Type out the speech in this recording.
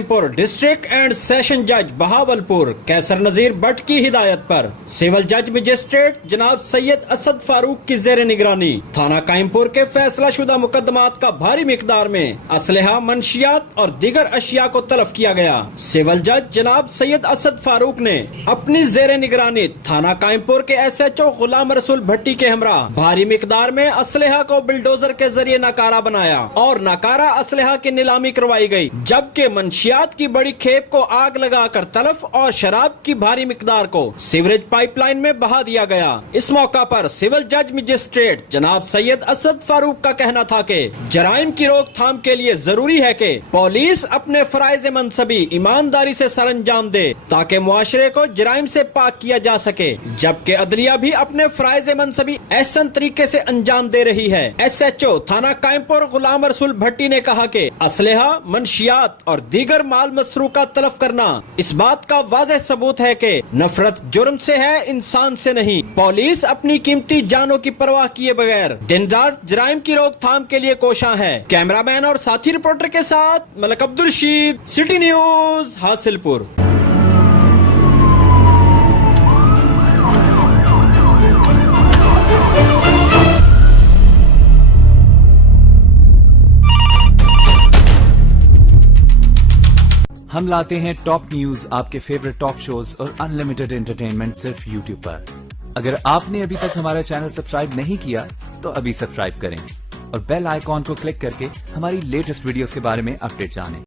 Qaimpur district and session जज बहावलपुर कैसर नजीर भट्ट की हिदायत पर सिविल जज मजिस्ट्रेट जनाब सैयद असद फारूक की जेर निगरानी थाना कायमपुर के फैसला शुदा मुकदमात का भारी मिकदार में असलहा, मंशियात और दीगर अशिया को तलब किया गया। सिविल जज जनाब सैयद असद फारूक ने अपनी जेर निगरानी थाना कायमपुर के SHO गुलाम रसूल भट्टी के हमरा भारी मिकदार में असलहा को बिल्डोजर के जरिए नाकारा बनाया और नाकारा असलहा की नीलामी करवाई गई, जबकि मंशियात की बड़ी खेप को आग लगाकर तलफ और शराब की भारी मिकदार को सीवरेज पाइपलाइन में बहा दिया गया। इस मौका पर सिविल जज मजिस्ट्रेट जनाब सैयद असद फारूक का कहना था कि जराइम की रोकथाम के लिए जरूरी है कि पुलिस अपने फराइज मनसबी ईमानदारी से सरअंजाम दे ताकि मुआशरे को जराइम से पाक किया जा सके, जबकि अदलिया भी अपने फराइज मनसबी एहसन तरीके से अंजाम दे रही है। SHO थाना कायमपुर गुलाम रसूल भट्टी ने कहा कि असलहा, मंशियात और दीगर माल मसरू का तलफ करना इस बात का वाज़ेह सबूत है कि नफरत जुर्म से है, इंसान से नहीं। पुलिस अपनी कीमती जानों की परवाह किए बगैर दिन रात जराइम की रोकथाम के लिए कोशां है। कैमरामैन और साथी रिपोर्टर के साथ मलक अब्दुल रशीद, सिटी न्यूज, हासिलपुर। हम लाते हैं टॉप न्यूज, आपके फेवरेट टॉक शोज और अनलिमिटेड एंटरटेनमेंट सिर्फ यूट्यूब पर। अगर आपने अभी तक हमारा चैनल सब्सक्राइब नहीं किया तो अभी सब्सक्राइब करें और बेल आइकॉन को क्लिक करके हमारी लेटेस्ट वीडियोस के बारे में अपडेट जानें।